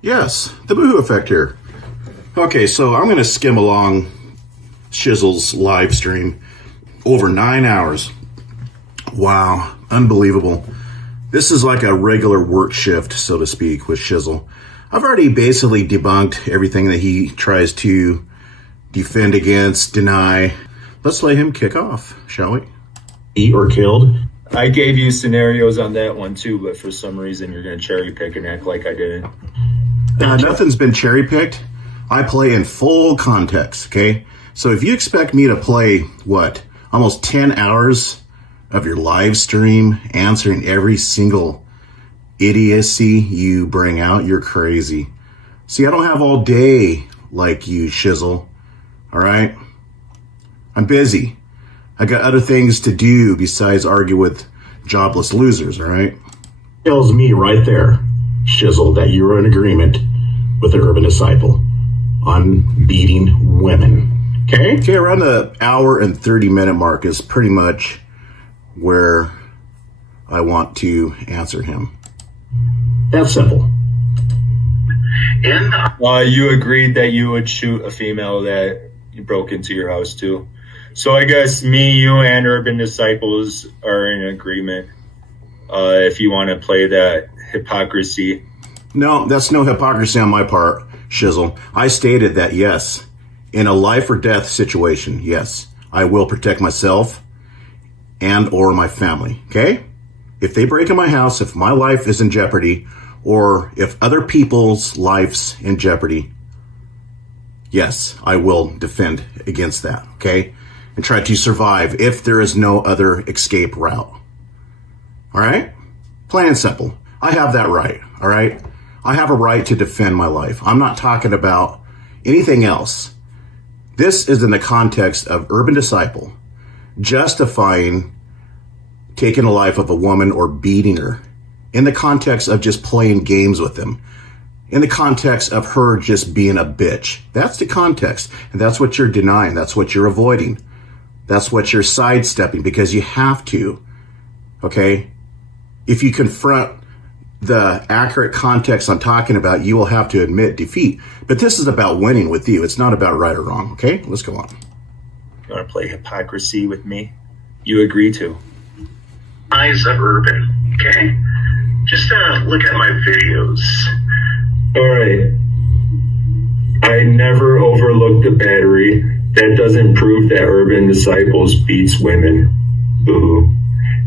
Yes, the Boohoo Effect here. Okay, so I'm going to skim along Shizzle's live stream. Over 9 hours. Wow, unbelievable. This is like a regular work shift, so to speak, with Shizzle. I've already basically debunked everything that he tries to defend against, deny. Let's let him kick off, shall we? Eat or killed? I gave you scenarios on that one too, but for some reason you're going to cherry pick and act like I didn't. Nothing's been cherry picked. I play in full context, okay? So if you expect me to play, almost 10 hours of your live stream answering every single idiocy you bring out, you're crazy. See, I don't have all day like you, Shizzle, all right? I'm busy. I got other things to do besides argue with jobless losers, all right? Tells me right there, Shizzle, that you're in agreement with the Urban Disciple on beating women. Okay? Okay, around the hour and 30-minute mark is pretty much where I want to answer him. That's simple. You agreed that you would shoot a female that you broke into your house too. So I guess me, you, and Urban Disciples are in agreement if you want to play that hypocrisy. No, that's no hypocrisy on my part, Shizzle. I stated that, yes, in a life or death situation, yes, I will protect myself and or my family, okay? If they break in my house, if my life is in jeopardy, or if other people's lives in jeopardy, yes, I will defend against that, okay? And try to survive if there is no other escape route. All right? Plain and simple. I have that right, all right? I have a right to defend my life. I'm not talking about anything else. This is in the context of Urban Disciple justifying taking the life of a woman or beating her, in the context of just playing games with them, in the context of her just being a bitch. That's the context, and that's what you're denying. That's what you're avoiding. That's what you're sidestepping, because you have to, okay? If you confront the accurate context I'm talking about, you will have to admit defeat. But this is about winning with you. It's not about right or wrong, okay? Let's go on. You want to play hypocrisy with me? You agree to. Eyes of Urban, okay? Just look at my videos. All right. I never overlooked the battery. That doesn't prove that Urban Disciples beats women. Boo.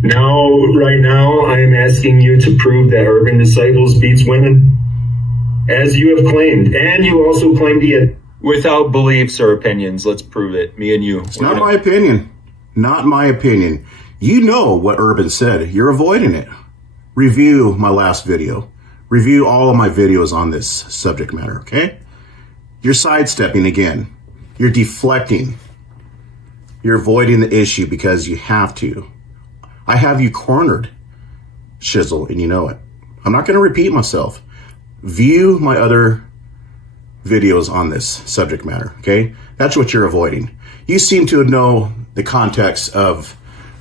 Right now, I am asking you to prove that Urban Disciples beats women, as you have claimed. And you also claimed he without beliefs or opinions. Let's prove it. Me and you. It's not my opinion. Not my opinion. You know what Urban said. You're avoiding it. Review my last video. Review all of my videos on this subject matter, okay? You're sidestepping again. You're deflecting. You're avoiding the issue because you have to. I have you cornered, Shizzle, and you know it. I'm not going to repeat myself. View my other videos on this subject matter, okay? That's what you're avoiding. You seem to know the context of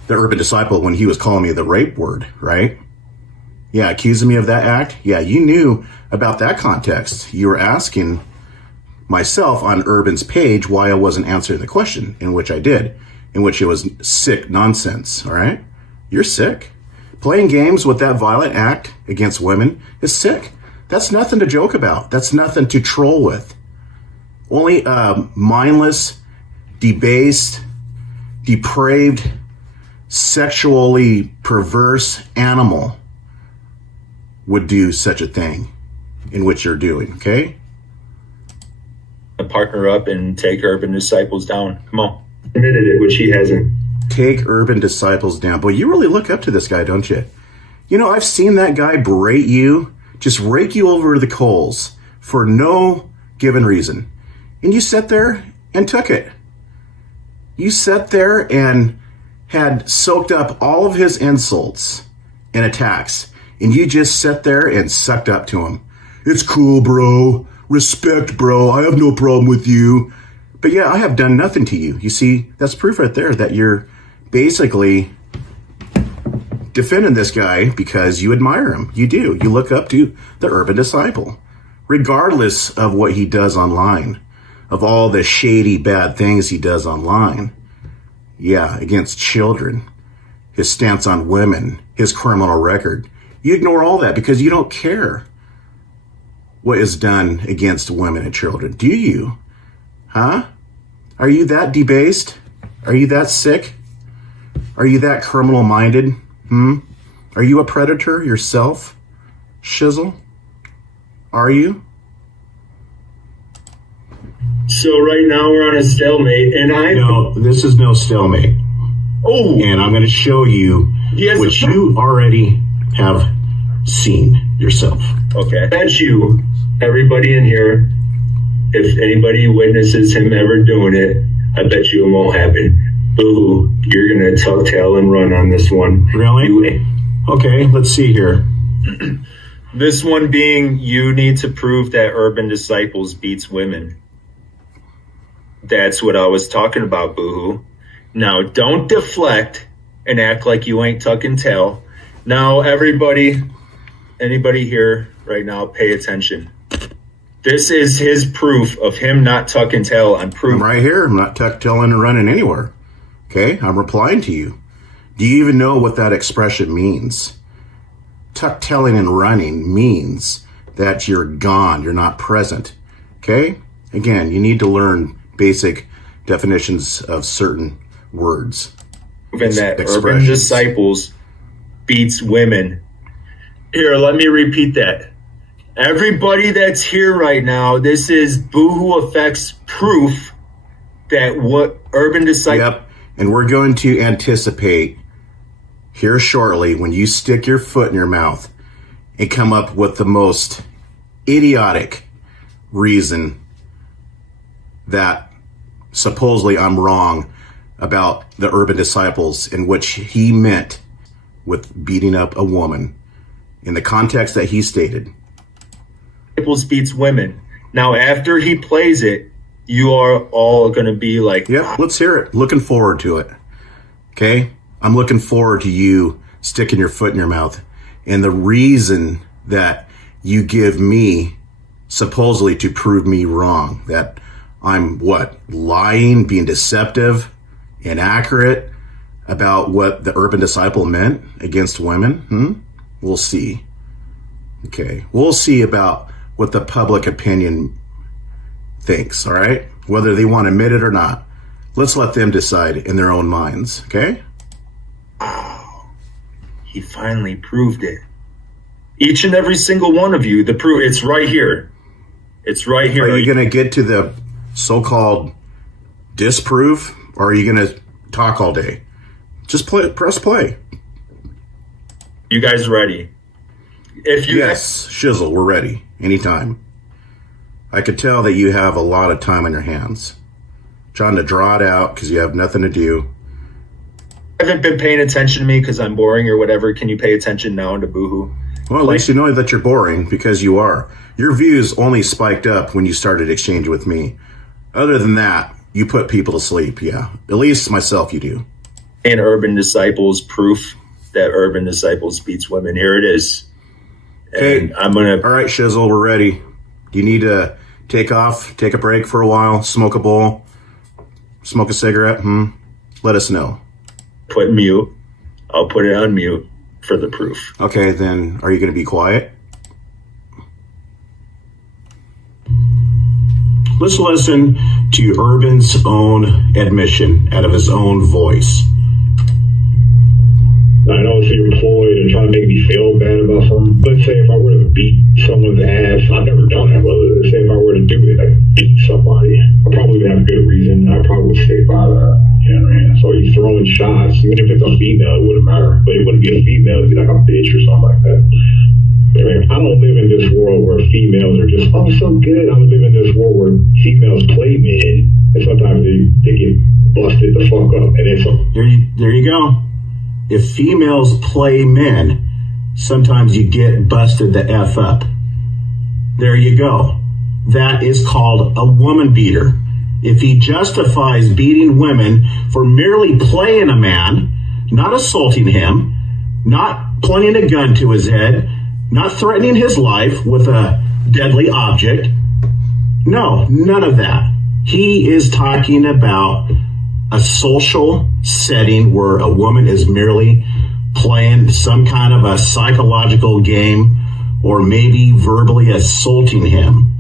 the Urban Disciple when he was calling me the rape word, right? Yeah, accusing me of that act. Yeah, you knew about that context. You were asking myself on Urban's page why I wasn't answering the question, in which I did, in which it was sick nonsense, all right? You're sick. Playing games with that violent act against women is sick. That's nothing to joke about. That's nothing to troll with. Only a mindless, debased, depraved, sexually perverse animal would do such a thing in which you're doing, okay? Partner up and take Urban Disciples down. Come on. Admitted it, which he hasn't. Take Urban Disciples down. Boy, you really look up to this guy, don't you? You know, I've seen that guy berate you, just rake you over the coals for no given reason. And you sat there and took it. You sat there and had soaked up all of his insults and attacks. And you just sat there and sucked up to him. It's cool, bro. Respect, bro. I have no problem with you. But yeah, I have done nothing to you. You see, that's proof right there that you're basically defending this guy because you admire him. You do. You look up to the Urban Disciple, regardless of what he does online, of all the shady, bad things he does online. Yeah, against children, his stance on women, his criminal record. You ignore all that because you don't care what is done against women and children. Do you? Huh? Are you that debased? Are you that sick? Are you that criminal-minded? Are you a predator yourself, Shizzle? Are you? So right now we're on a stalemate, and No, this is no stalemate. Oh, And I'm going to show you what you already have seen yourself. okay. That's you, everybody in here. If anybody witnesses him ever doing it, I bet you it won't happen. Boo-hoo, you're gonna tuck tail and run on this one. Really? Okay, let's see here. This one being, you need to prove that Urban Disciples beats women. That's what I was talking about, Boohoo. Now, don't deflect and act like you ain't tucking tail. Now, anybody here right now, pay attention. This is his proof of him not tucking tail on proof. I'm right here. I'm not tuck-tailing and running anywhere. Okay? I'm replying to you. Do you even know what that expression means? Tuck-tailing and running means that you're gone. You're not present. Okay? Again, you need to learn basic definitions of certain words. And that Urban Disciples beats women. Here, let me repeat that. Everybody that's here right now, this is Boohoo Effects proof that what Urban Disciples... Yep, and we're going to anticipate here shortly when you stick your foot in your mouth and come up with the most idiotic reason that supposedly I'm wrong about the Urban Disciples, in which he meant with beating up a woman in the context that he stated. Beats women. Now, after he plays it, you are all going to be like, yeah, let's hear it. Looking forward to it. Okay? I'm looking forward to you sticking your foot in your mouth. And the reason that you give me supposedly to prove me wrong, that I'm lying, being deceptive, inaccurate about what the Urban Disciple meant against women? We'll see. Okay. We'll see about what the public opinion thinks, all right? Whether they want to admit it or not. Let's let them decide in their own minds, okay? Wow. He finally proved it. Each and every single one of you, the proof, it's right here. It's right here. Are you going to get to the so-called disprove, or are you going to talk all day? Just press play. You guys ready? Yes, Shizzle, we're ready. Anytime. I could tell that you have a lot of time on your hands. Trying to draw it out because you have nothing to do. Haven't been paying attention to me because I'm boring or whatever. Can you pay attention now to Boohoo? Well, at least you know that you're boring, because you are. Your views only spiked up when you started exchanging with me. Other than that, you put people to sleep, yeah. At least myself you do. And Urban Disciples proof that Urban Disciples beats women. Here it is. Okay. I'm going to... All right, Shizzle, we're ready. Do you need to take off, take a break for a while, smoke a bowl, smoke a cigarette? Let us know. Put mute. I'll put it on mute for the proof. Okay, then are you going to be quiet? Let's listen to Urban's own admission out of his own voice. I know it's employed and trying to make me feel bad about something. Let's say if I were to beat someone's ass, I've never done that, but let's say if I were to do it, like beat somebody, I probably would have a good reason. I probably would stay by that. You know what I mean? So he's throwing shots. Even if it's a female, it wouldn't matter. But it wouldn't be a female, it'd be like a bitch or something like that. I mean, I don't live in this world where females are just, oh, so good. I live in this world where females play men, and sometimes they get busted the fuck up. And it's there you go. If females play men, sometimes you get busted the F up. There you go. That is called a woman beater. If he justifies beating women for merely playing a man, not assaulting him, not pointing a gun to his head, not threatening his life with a deadly object. No, none of that. He is talking about a social setting where a woman is merely playing some kind of a psychological game or maybe verbally assaulting him.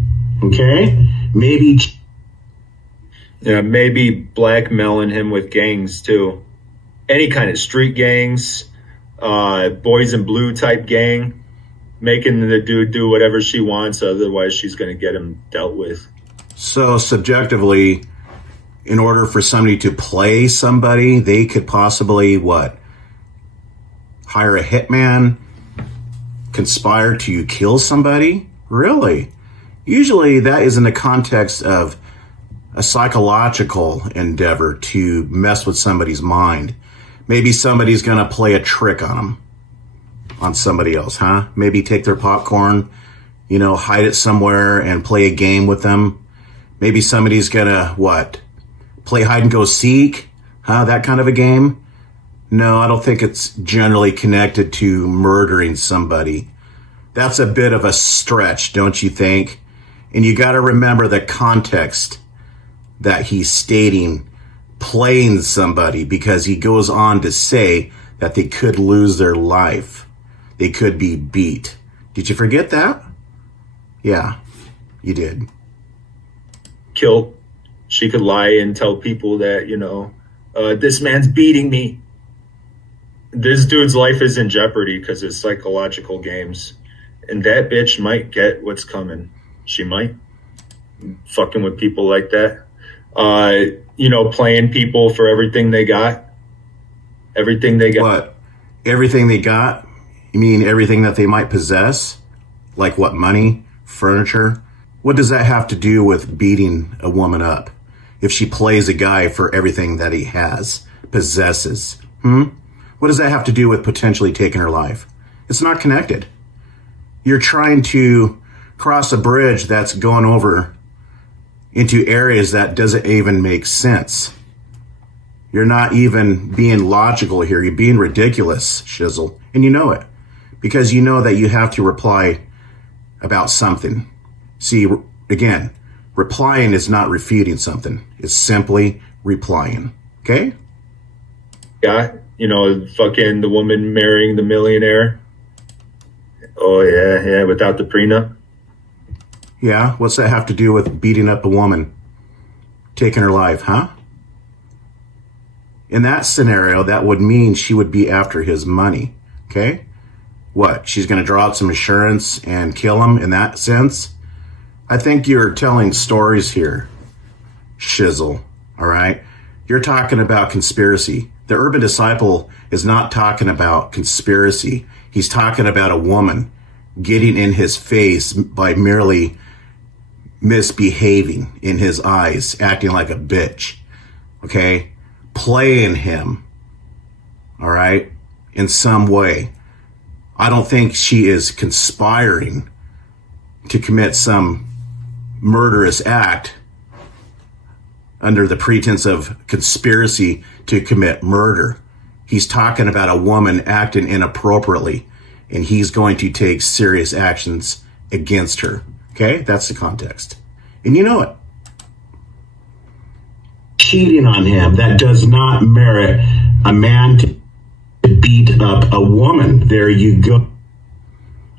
Okay? Maybe blackmailing him with gangs too. Any kind of street gangs, boys in blue type gang, making the dude do whatever she wants, otherwise she's going to get him dealt with. So subjectively, in order for somebody to play somebody, they could possibly, what? Hire a hitman, conspire to kill somebody? Really? Usually that is in the context of a psychological endeavor to mess with somebody's mind. Maybe somebody's going to play a trick on them, on somebody else, huh? Maybe take their popcorn, hide it somewhere and play a game with them. Maybe somebody's going to, play hide and go seek, huh? That kind of a game. No, I don't think it's generally connected to murdering somebody. That's a bit of a stretch, don't you think? And you got to remember the context that he's stating playing somebody, because he goes on to say that they could lose their life. They could be beat. Did you forget that? Yeah, you did. Kill. She could lie and tell people that, this man's beating me. This dude's life is in jeopardy because of psychological games. And that bitch might get what's coming. She might. Fucking with people like that. Playing people for everything they got. Everything they got. What? Everything they got? You mean everything that they might possess? Like what, money? Furniture? What does that have to do with beating a woman up? If she plays a guy for everything that he has, possesses. What does that have to do with potentially taking her life? It's not connected. You're trying to cross a bridge that's going over into areas that doesn't even make sense. You're not even being logical here. You're being ridiculous, Shizzle. And you know it. Because you know that you have to reply about something. See, again, replying is not refuting something. It's simply replying. Okay? Yeah, fucking the woman marrying the millionaire. Oh, yeah, without the prenup. Yeah, what's that have to do with beating up a woman? Taking her life, huh? In that scenario, that would mean she would be after his money, okay? What, she's going to draw out some insurance and kill him in that sense? I think you're telling stories here, Shizzle, all right? You're talking about conspiracy. The Urban Disciple is not talking about conspiracy. He's talking about a woman getting in his face by merely misbehaving in his eyes, acting like a bitch, okay? Playing him, all right, in some way. I don't think she is conspiring to commit some murderous act under the pretense of conspiracy to commit murder. He's talking about a woman acting inappropriately, and he's going to take serious actions against her. Okay? That's the context. And you know it. Cheating on him, that does not merit a man to beat up a woman. There you go.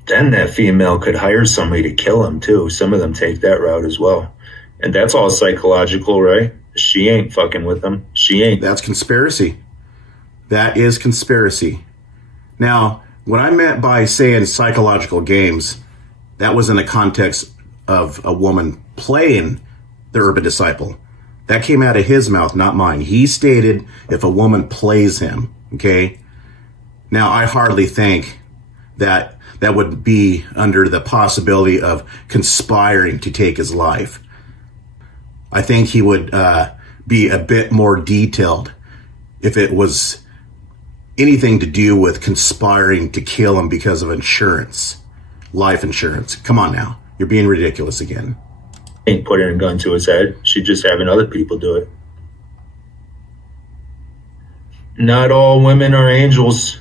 Then that female could hire somebody to kill him too. Some of them take that route as well. And that's all psychological, right? She ain't fucking with them. She ain't. That's conspiracy. That is conspiracy. Now, what I meant by saying psychological games, that was in the context of a woman playing the Urban Disciple. That came out of his mouth, not mine. He stated if a woman plays him, okay? Now, I hardly think that that would be under the possibility of conspiring to take his life. I think he would be a bit more detailed if it was anything to do with conspiring to kill him because of insurance, life insurance. Come on now. You're being ridiculous again. Ain't putting a gun to his head. She's just having other people do it. Not all women are angels.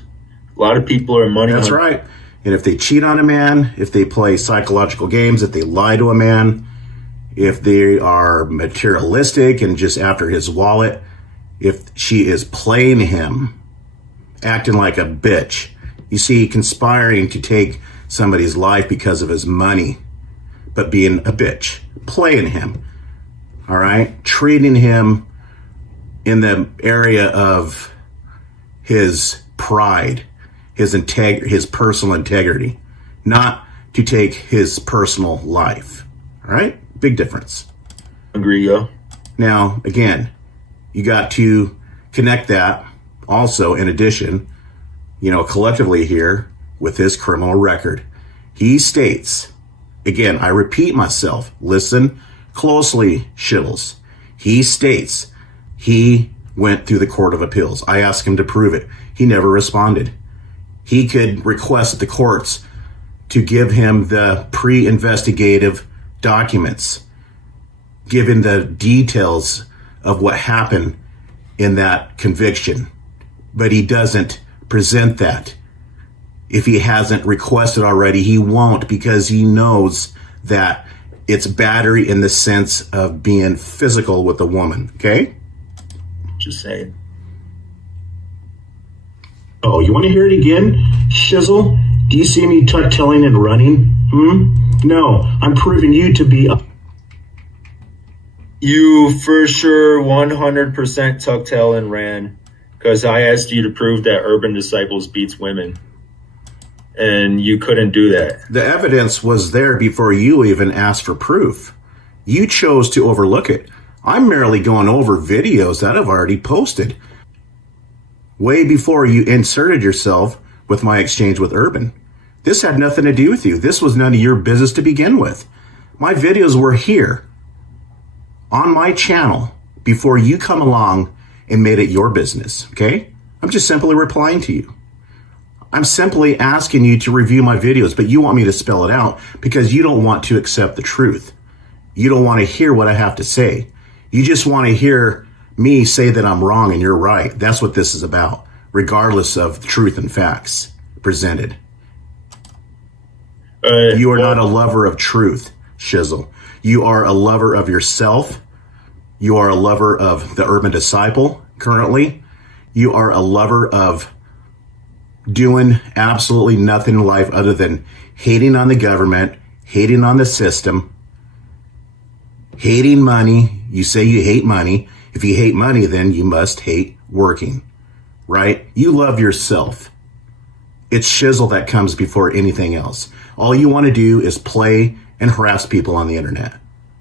A lot of people are money. That's right. And if they cheat on a man, if they play psychological games, if they lie to a man, if they are materialistic and just after his wallet, if she is playing him, acting like a bitch, you see, conspiring to take somebody's life because of his money, but being a bitch, playing him, all right, treating him in the area of his pride, his personal integrity, not to take his personal life. All right? Big difference. Agree, yo. Now, again, you got to connect that also, in addition, collectively here with his criminal record. He states, again, I repeat myself, listen closely, Shizzles. He states he went through the Court of Appeals. I asked him to prove it. He never responded. He could request the courts to give him the pre-investigative documents, given the details of what happened in that conviction. But he doesn't present that. If he hasn't requested already, he won't, because he knows that it's battery in the sense of being physical with a woman, okay? Just saying. Oh, you want to hear it again? Shizzle, do you see me tuck-telling and running? No, I'm proving you to be You for sure 100% tucked tail and ran, because I asked you to prove that Urban Disciples beats women, and you couldn't do that. The evidence was there before you even asked for proof. You chose to overlook it. I'm merely going over videos that I've already posted way before you inserted yourself with my exchange with Urban. This had nothing to do with you. This was none of your business to begin with. My videos were here on my channel before you come along and made it your business, okay? I'm just simply replying to you. I'm simply asking you to review my videos, but you want me to spell it out because you don't want to accept the truth. You don't want to hear what I have to say. You just want to hear me say that I'm wrong and you're right. That's what this is about, regardless of truth and facts presented. You are not a lover of truth, Shizzle. You are a lover of yourself. You are a lover of the Urban Disciple currently. You are a lover of doing absolutely nothing in life other than hating on the government, hating on the system, hating money. You say you hate money. If you hate money, then you must hate working, right? You love yourself. It's Shizzle that comes before anything else. All you want to do is play and harass people on the internet.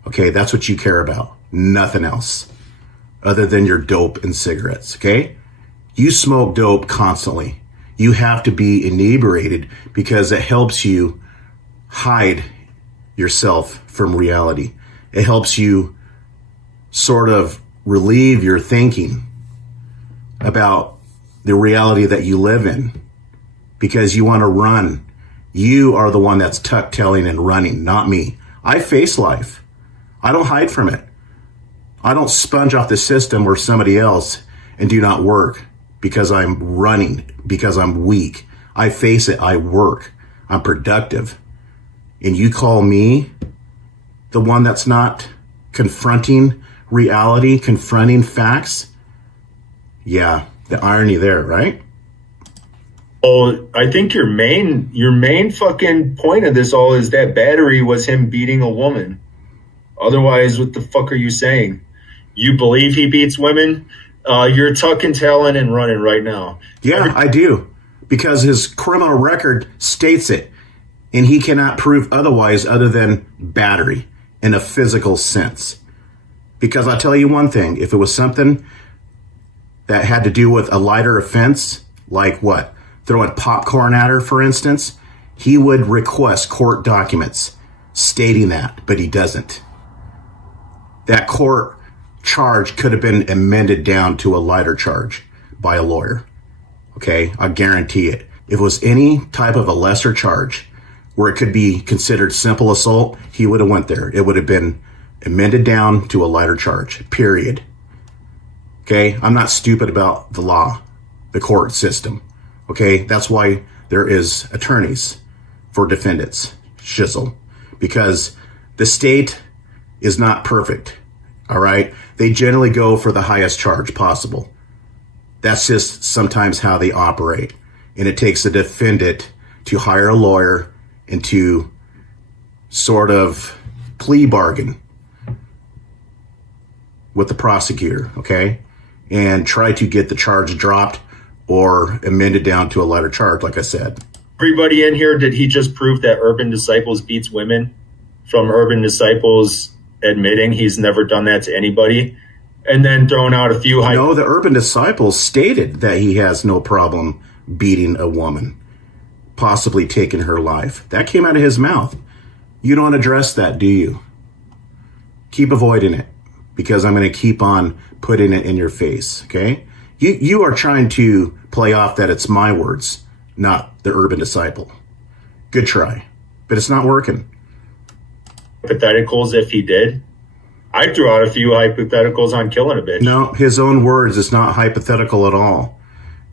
Okay, that's what you care about. Nothing else other than your dope and cigarettes, okay? You smoke dope constantly. You have to be inebriated because it helps you hide yourself from reality. It helps you sort of relieve your thinking about the reality that you live in because you want to run. You are the one that's tuck-tailing and running, not me. I face life. I don't hide from it. I don't sponge off the system or somebody else and do not work because I'm running, because I'm weak. I face it. I work. I'm productive. And you call me the one that's not confronting reality, confronting facts? Yeah, the irony there, right? Oh, I think your main fucking point of this all is that battery was him beating a woman. Otherwise, what the fuck are you saying? You believe he beats women? You're tucking, tailing, and running right now. Yeah, I do. Because his criminal record states it. And he cannot prove otherwise other than battery in a physical sense. Because I'll tell you one thing. If it was something that had to do with a lighter offense, like what? Throwing popcorn at her, for instance, he would request court documents stating that, but he doesn't. That court charge could have been amended down to a lighter charge by a lawyer. Okay, I guarantee it. If it was any type of a lesser charge where it could be considered simple assault, he would have went there. It would have been amended down to a lighter charge, period. Okay, I'm not stupid about the law, the court system. Okay, that's why there is attorneys. for defendants, Shizzle, because the state is not perfect, all right? They generally go for the highest charge possible. That's just sometimes how they operate. And it takes a defendant to hire a lawyer and to sort of plea bargain with the prosecutor, okay? And try to get the charge dropped or amended down to a lighter charge, like I said. Everybody in here, did he just prove that Urban Disciples beats women? From Urban Disciples admitting he's never done that to anybody, and then throwing out a few... No, the Urban Disciples stated that he has no problem beating a woman, possibly taking her life. That came out of his mouth. You don't address that, do you? Keep avoiding it, because I'm going to keep on putting it in your face, okay? You are trying to play off that it's my words, not the Urban Disciple. Good try, but it's not working. Hypotheticals if he did. I threw out a few hypotheticals on killing a bitch. No, his own words. It's not hypothetical at all.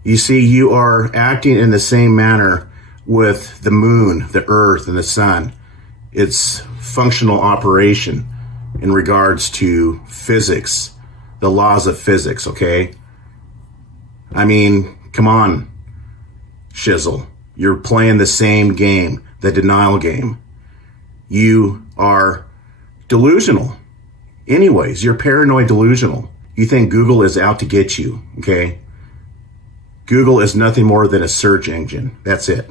You see, you are acting in the same manner with the moon, the earth, and the sun. It's functional operation in regards to physics, the laws of physics, okay? I mean, come on, Shizzle. You're playing the same game, the denial game. You are delusional. Anyways, you're paranoid delusional. You think Google is out to get you, okay? Google is nothing more than a search engine. That's it.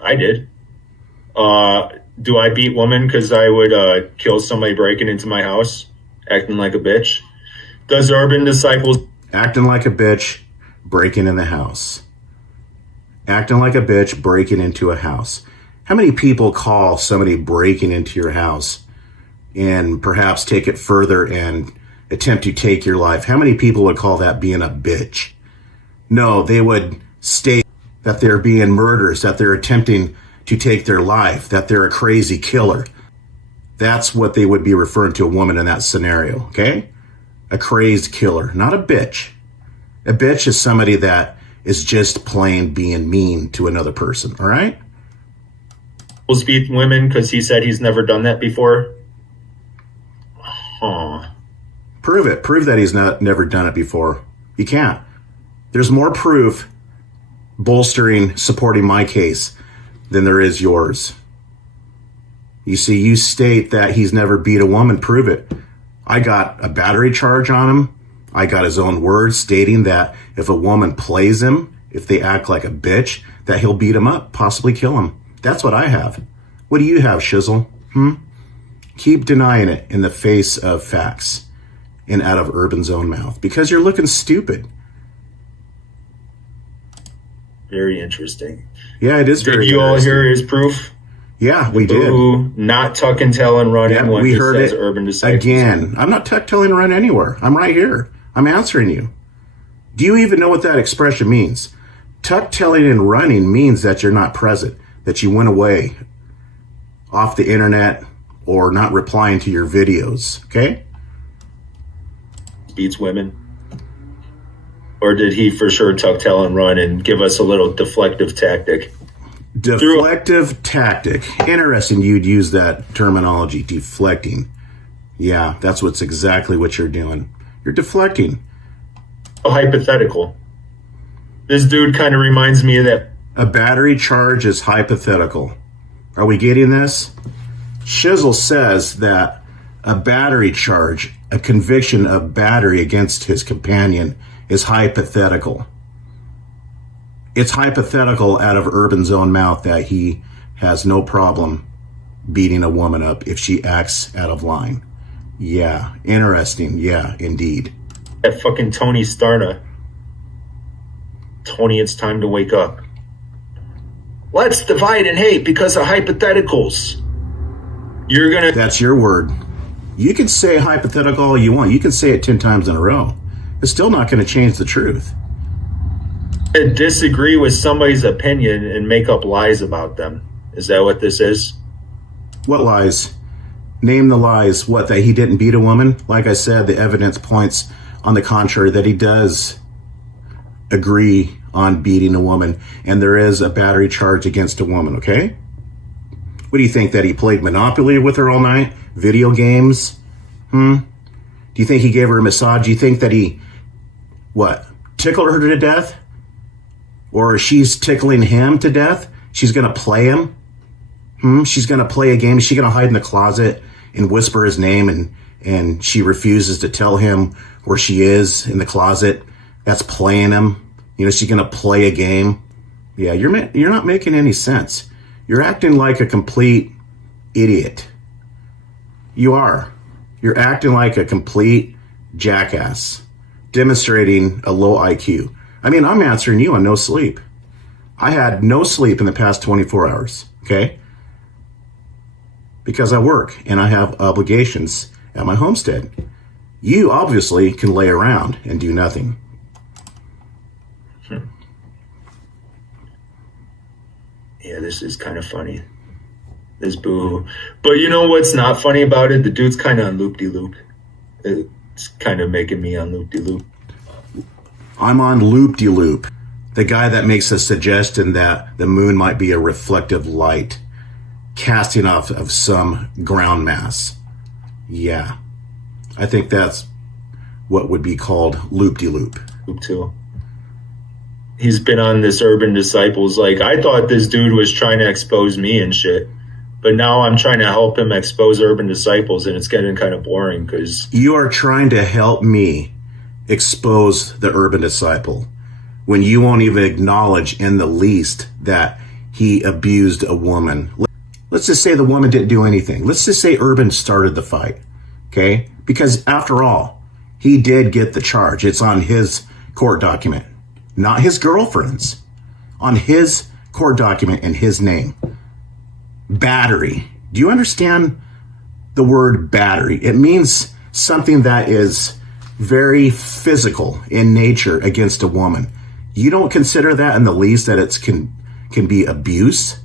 I did. Do I beat women because I would kill somebody breaking into my house, acting like a bitch? Does Urban Disciples... Acting like a bitch, breaking in the house. Acting like a bitch, breaking into a house. How many people call somebody breaking into your house and perhaps take it further and attempt to take your life? How many people would call that being a bitch? No, they would state that they're being murderers, that they're attempting to take their life, that they're a crazy killer. That's what they would be referring to a woman in that scenario, okay? A crazed killer, not a bitch. A bitch is somebody that is just plain being mean to another person, all right? beat women because he said he's never done that before? Huh. Prove it. Prove that he's never done it before. You can't. There's more proof bolstering, supporting my case than there is yours. You see, you state that he's never beat a woman. Prove it. I got a battery charge on him. I got his own words stating that if a woman plays him, if they act like a bitch, that he'll beat him up, possibly kill him. That's what I have. What do you have, Shizzle? Keep denying it in the face of facts and out of Urban's own mouth because you're looking stupid. Very interesting. Yeah, it is very interesting. Did you all hear his proof? Yeah, we did. Not tuck and tell and run in when we he heard says it Urban Disciples. Again, I'm not tuck telling and run anywhere. I'm right here. I'm answering you. Do you even know what that expression means? Tuck telling and running means that you're not present, that you went away off the internet or not replying to your videos, okay? Beats women? Or did he for sure tuck, tell, and run and give us a little deflective tactic? Deflective tactic. Interesting you'd use that terminology, deflecting. Yeah, that's what's exactly what you're doing. You're deflecting. Hypothetical. This dude kind of reminds me of that. A battery charge is hypothetical. Are we getting this? Shizzle says that a battery charge, a conviction of battery against his companion, is hypothetical. It's hypothetical out of Urban's own mouth that he has no problem beating a woman up if she acts out of line. Yeah, interesting. Yeah, indeed. That fucking Tony Starna. Tony, it's time to wake up. Let's divide and hate because of hypotheticals. You're gonna... That's your word. You can say hypothetical all you want. You can say it 10 times in a row. It's still not going to change the truth. Disagree with somebody's opinion and make up lies about them. Is that what this is? What lies? Name the lies. What, that he didn't beat a woman? Like I said, the evidence points on the contrary that he does agree on beating a woman, and there is a battery charge against a woman, okay? What do you think, that he played Monopoly with her all night? Video games? Do you think he gave her a massage? Do you think that he, tickled her to death? Or she's tickling him to death? She's going to play him? She's going to play a game? Is she going to hide in the closet and whisper his name and she refuses to tell him where she is in the closet? That's playing him. She's going to play a game. Yeah, you're not making any sense. You're acting like a complete idiot. You are. You're acting like a complete jackass, demonstrating a low IQ. I mean, I'm answering you on no sleep. I had no sleep in the past 24 hours, okay? Because I work and I have obligations at my homestead. You obviously can lay around and do nothing. Yeah, this is kind of funny. This boo. But you know what's not funny about it? The dude's kind of on loop-de-loop. It's kind of making me on loop-de-loop. I'm on loop-de-loop. The guy that makes a suggestion that the moon might be a reflective light casting off of some ground mass. Yeah. I think that's what would be called loop-de-loop. Loop too. He's been on this Urban Disciples. Like, I thought this dude was trying to expose me and shit. But now I'm trying to help him expose Urban Disciples, and it's getting kind of boring because... You are trying to help me expose the Urban Disciple when you won't even acknowledge in the least that he abused a woman. Let's just say the woman didn't do anything. Let's just say Urban started the fight, okay? Because after all, he did get the charge. It's on his court document, not his girlfriend's. On his court document in his name. Battery. Do you understand the word battery? It means something that is very physical in nature against a woman. You don't consider that in the least that it can be abuse?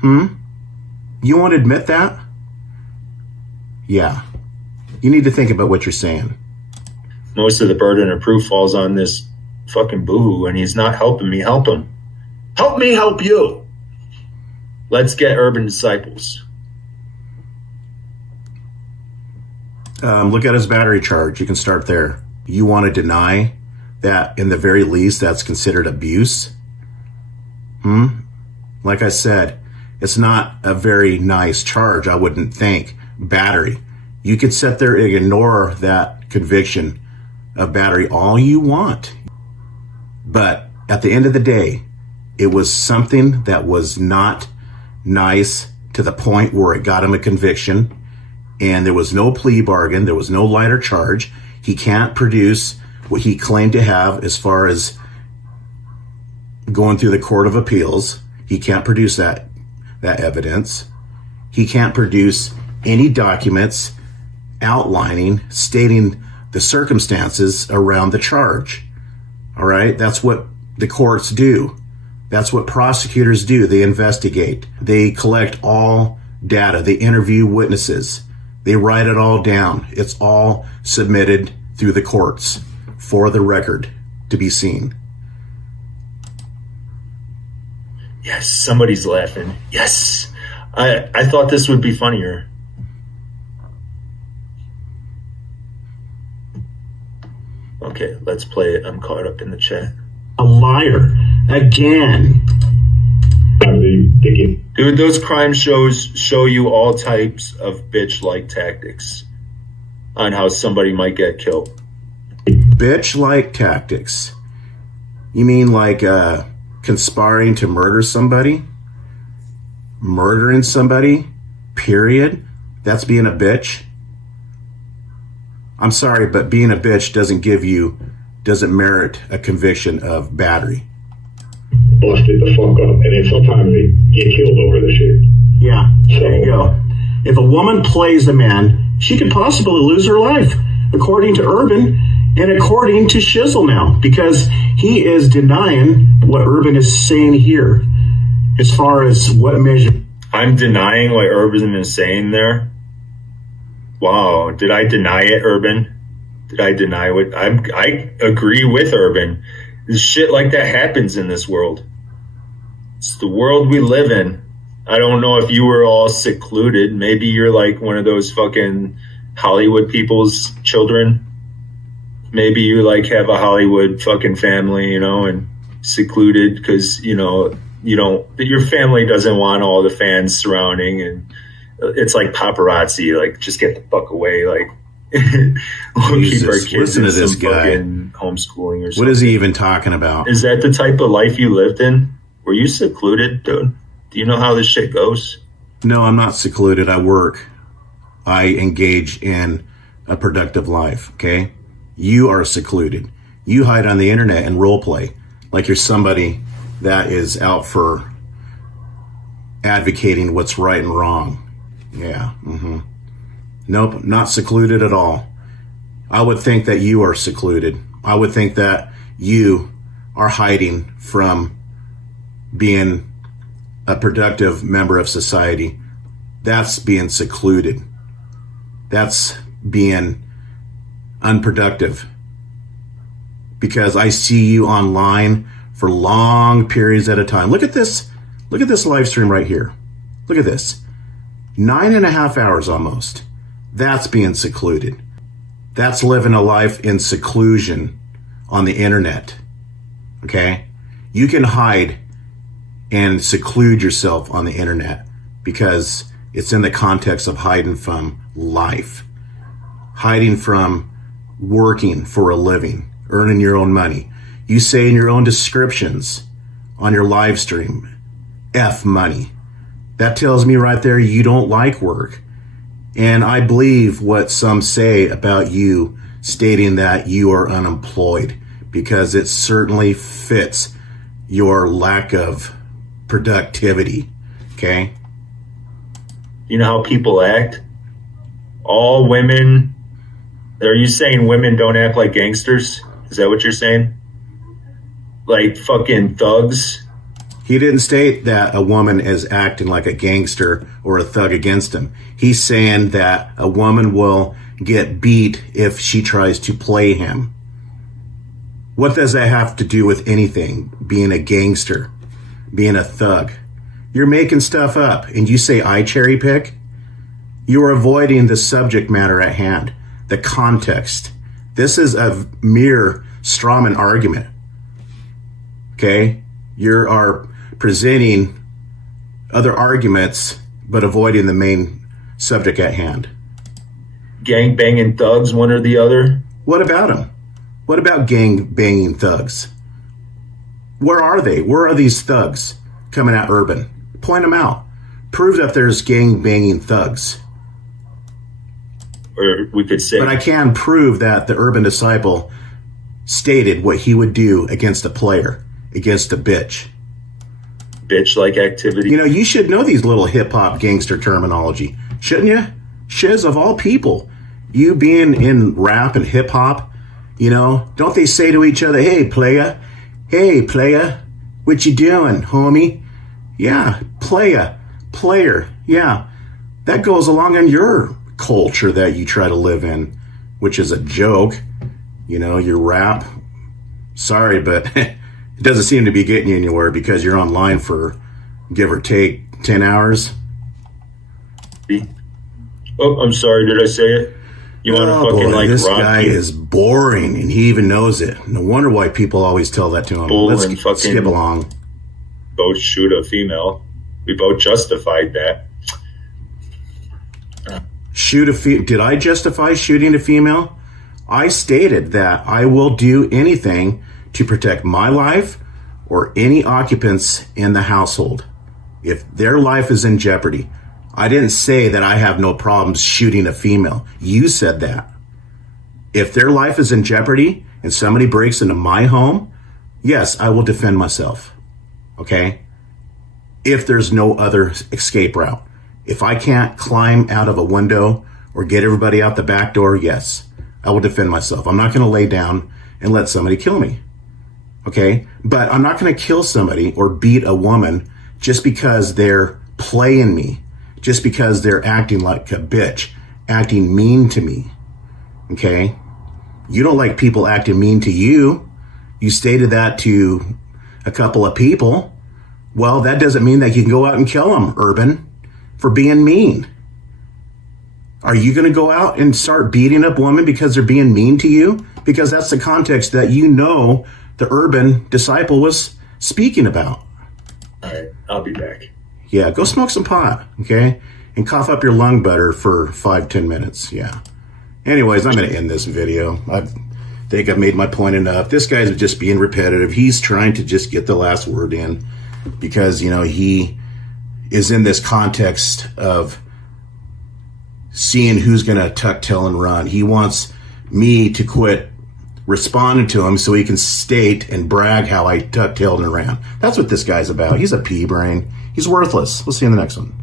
You won't admit that? Yeah. You need to think about what you're saying. Most of the burden of proof falls on this fucking boo, and he's not helping me help him. Help me help you. Let's get Urban Disciples. Look at his battery charge. You can start there. You want to deny that in the very least that's considered abuse? Like I said, it's not a very nice charge, I wouldn't think. Battery. You could sit there and ignore that conviction of battery all you want. But at the end of the day, it was something that was not nice to the point where it got him a conviction, and there was no plea bargain. There was no lighter charge. He can't produce what he claimed to have as far as going through the Court of Appeals. He can't produce that evidence. He can't produce any documents outlining, stating the circumstances around the charge. All right? That's what the courts do. That's what prosecutors do. They investigate. They collect all data. They interview witnesses. They write it all down. It's all submitted through the courts for the record to be seen. Yes, somebody's laughing. Yes. I thought this would be funnier. Okay, let's play it. I'm caught up in the chat. A liar. Again. Dude, those crime shows show you all types of bitch-like tactics on how somebody might get killed. Bitch-like tactics? You mean like conspiring to murder somebody? Murdering somebody? Period? That's being a bitch? I'm sorry, but being a bitch doesn't merit a conviction of battery. Busted the fuck up, and then sometimes they get killed over the shit. Yeah, there you go. If a woman plays a man, she could possibly lose her life, according to Urban and according to Shizzle now, because he is denying what Urban is saying here as far as what measure. I'm denying what Urban is saying there? Wow, did I deny it, Urban? Did I deny what I agree with Urban Shit like that happens in this world. It's the world we live in. I don't know if you were all secluded. Maybe you're like one of those fucking Hollywood people's children. Maybe you like have a Hollywood fucking family, you know, and secluded because, you know, your family doesn't want all the fans surrounding, and it's like paparazzi, like just get the fuck away. Like we'll Jesus, keep our kids listen in to this some guy. fucking homeschooling or something. What is he even talking about? Is that the type of life you lived in? Were you secluded, dude? Do you know how this shit goes? No, I'm not secluded. I work. I engage in a productive life, okay? You are secluded. You hide on the internet and role play like you're somebody that is out for advocating what's right and wrong. Yeah. Nope, not secluded at all. I would think that you are secluded. I would think that you are hiding from being a productive member of society. That's being secluded. That's being unproductive. Because I see you online for long periods at a time. Look at this. Look at this live stream right here. Look at this. 9.5 hours almost. That's being secluded. That's living a life in seclusion on the internet. Okay? You can hide and seclude yourself on the internet because it's in the context of hiding from life. Hiding from working for a living, earning your own money. You say in your own descriptions on your live stream, F money. That tells me right there you don't like work. And I believe what some say about you stating that you are unemployed because it certainly fits your lack of productivity. Okay? You know how people act? All women. Are you saying women don't act like gangsters? Is that what you're saying? Like fucking thugs? He didn't state that a woman is acting like a gangster or a thug against him. He's saying that a woman will get beat if she tries to play him. What does that have to do with anything? Being a gangster, being a thug. You're making stuff up and you say I cherry pick? You're avoiding the subject matter at hand, the context. This is a mere strawman argument. Okay? You are presenting other arguments, but avoiding the main subject at hand. Gang banging thugs, one or the other? What about them? What about gang banging thugs? Where are they? Where are these thugs coming at Urban? Point them out. Prove that there's gang banging thugs. Or we could say... But I can prove that the Urban Disciple stated what he would do against a player, against a bitch. Bitch-like activity. You know, you should know these little hip-hop gangster terminology, shouldn't you? Shiz, of all people. You being in rap and hip-hop, you know, don't they say to each other, hey, playa, what you doing, homie? Yeah, playa, player, yeah. That goes along in your culture that you try to live in, which is a joke. You know, your rap. Sorry, but it doesn't seem to be getting you anywhere because you're online for, give or take, 10 hours. Oh, I'm sorry, did I say it? You want to fucking like this rock guy you? is boring, and he even knows it. No wonder why people always tell that to him. Bull Let's and fucking- skip along. Both shoot a female. We both justified that. Did I justify shooting a female? I stated that I will do anything to protect my life or any occupants in the household if their life is in jeopardy. I didn't say that I have no problems shooting a female. You said that. If their life is in jeopardy and somebody breaks into my home, yes, I will defend myself. Okay? If there's no other escape route. If I can't climb out of a window or get everybody out the back door, yes, I will defend myself. I'm not going to lay down and let somebody kill me. Okay? But I'm not going to kill somebody or beat a woman just because they're playing me, just because they're acting like a bitch, acting mean to me. Okay? You don't like people acting mean to you. You stated that to a couple of people. Well, that doesn't mean that you can go out and kill them, Urban, for being mean. Are you going to go out and start beating up women because they're being mean to you? Because that's the context that you know the Urban disciple was speaking about. All right, I'll be back. Yeah, go smoke some pot, okay? And cough up your lung butter for 5-10 minutes, yeah. Anyways, I'm going to end this video. I think I've made my point enough. This guy's just being repetitive. He's trying to just get the last word in because, you know, he is in this context of seeing who's going to tuck tail and run. He wants me to quit responding to him so he can state and brag how I tuck tailed and ran. That's what this guy's about. He's a pea brain. He's worthless. We'll see you in the next one.